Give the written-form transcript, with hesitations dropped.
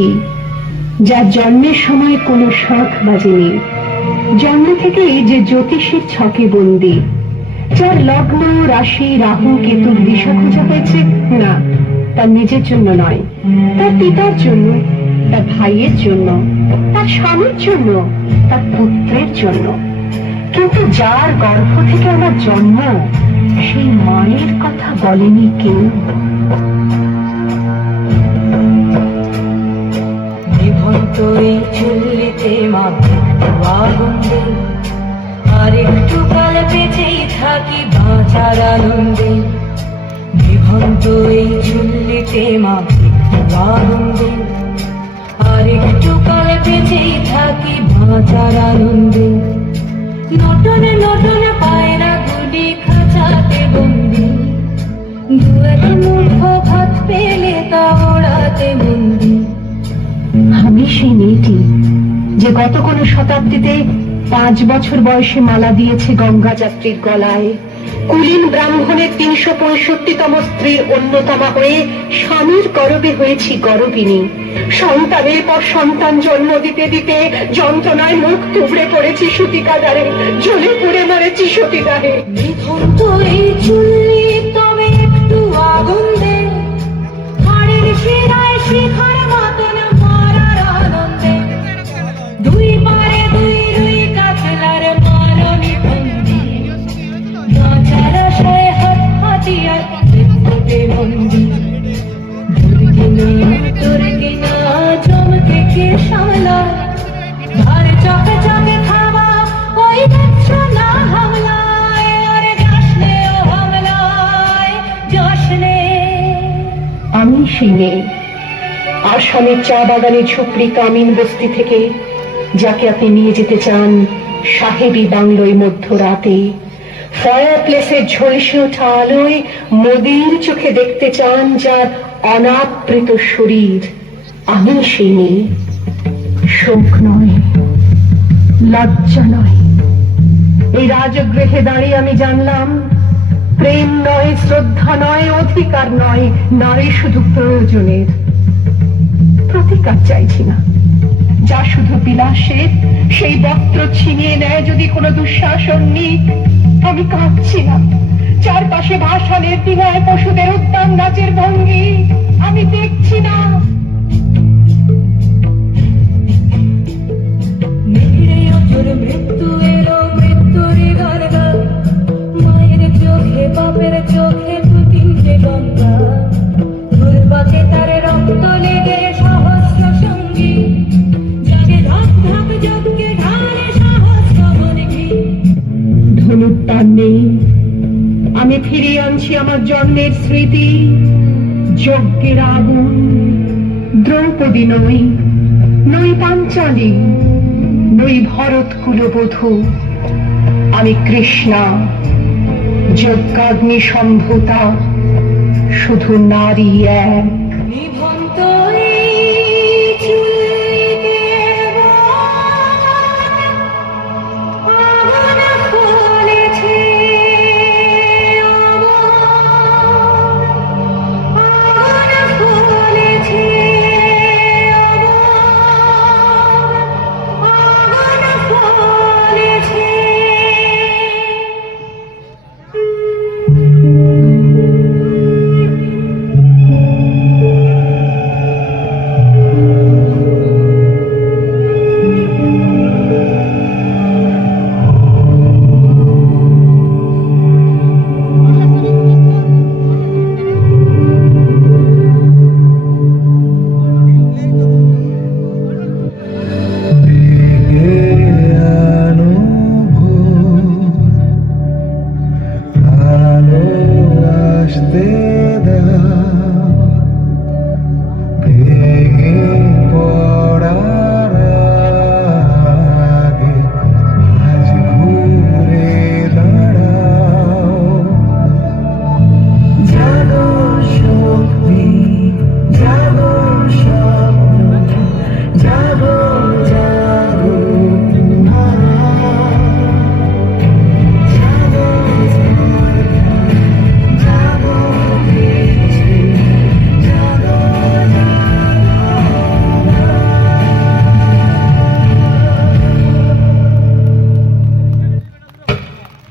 মেয়েটি, যার জন্মের সময় কোনো শাঁখ বাজেনি, জন্ম থেকেই যে জ্যোতিষীর ছকে বন্দী, যার লগ্ন রাশি রাহু কেতুর দিশা খোঁজা হয়েছে না তার নিজের জন্য নয়, তার পিতার জন্য, তার ভাইয়ের জন্য, তার স্বামীর জন্য, তার পুত্রের জন্য। কিন্তু যার গর্ভ থেকে আমার জন্ম, সেই মায়ের কথা বলেনি কেউ। নিভন্ত এই চুল্লিতে মা আগুন দে, আর একটু কাল বেঁচেই থাকি বাঁচার আনন্দে। নিভন্ত এই চুল্লিতে মা আগুন দে, আর একটু কাল বেঁচেই থাকি বাঁচার আনন্দে। নটনে নটনে পায়রা গুলি খাঁচাতে বন্দি, দু এক মুঠো ভাত পেলে তা ওড়াতে বন্দি। আমি সেই মেয়েটি যে গত কোনো শতাব্দীতে 5 বছর বয়সে মালা দিয়েছে গঙ্গা যাত্রীর গলায়, কুলীন ব্রাহ্মণের 365তম স্ত্রীর অন্যতমা হয়ে স্বামীর গর্ভে হয়েছি গর্ভিণী। সন্তানের পর সন্তান জন্ম দিতে দিতে যন্ত্রণায় মুখ তুবড়ে পড়েছি সূতিকাগারে, জ্বলে পুড়ে মরেছি সতীদাহে। নিভন্ত এই চুল্লি তবে একটু আগুন দে, হাড়ের শিরায় শিখার মতন মরার আনন্দে। দুই পারে দুই রুই কাতলার মারণি বন্দি, বাঁচার আশায় হাত হাতিয়ার মৃত্যুতে বন্দি। তোর কিনা জম থেকে সামলায়, ধার চকে চকে থামা ওই দেখছো না হামলায়। আরে যাসনে ও হামলায় যাসনে। আমি সেই মেয়ে, আসামের চা বাগানে ঝুপড়ি কামিন বস্তি থেকে, যাকে আপনি নিয়ে যেতে চান সাহেবী বাংলোয় মধ্যরাতে, ফায়ার প্লেসের ঝলসে ওঠা আলোয় মোদির চোখে দেখতে চান যার অনাবৃত শরীর। আমি সেই মেয়ে, শোক নয়, লজ্জা নয়। এই রাজগৃহে দাঁড়িয়ে আমি জানলাম, প্রেম নয়, শ্রদ্ধা নয়, অধিকার নয়, নারী শুধু প্রয়োজনের। প্রতিকার চাইছি না, যা শুধু বিলাসের, সেই বস্ত্র ছিনিয়ে নেয় যদি কোনো দুঃশাসনী। আমি কাঁদছি না, চারপাশে ভাসানের দিনায় পশুদের উদ্যান নাচের ভঙ্গি আমি দেখছি না। মৃত্যু এলো, মৃত্যুর গান গা, মায়ের চোখে বাপের চোখে দু তিনটে গঙ্গা। দুর্বাতে তার রক্ত লেগে সহস্র সঙ্গী, যাকে ধাপ ধাপ যজ্ঞে ঢালে সহস্র বনঘি। ধনুর্দান নেই, আমি ফিরিয়ে আনছি আমার জন্মের স্মৃতি, যজ্ঞের আগুন। দ্রৌপদী নই, নই পাঞ্চালী, নই ভরত কুলবধূ, আমি কৃষ্ণা, যজ্ঞাগ্নি সম্ভূতা, শুধু নারী এক।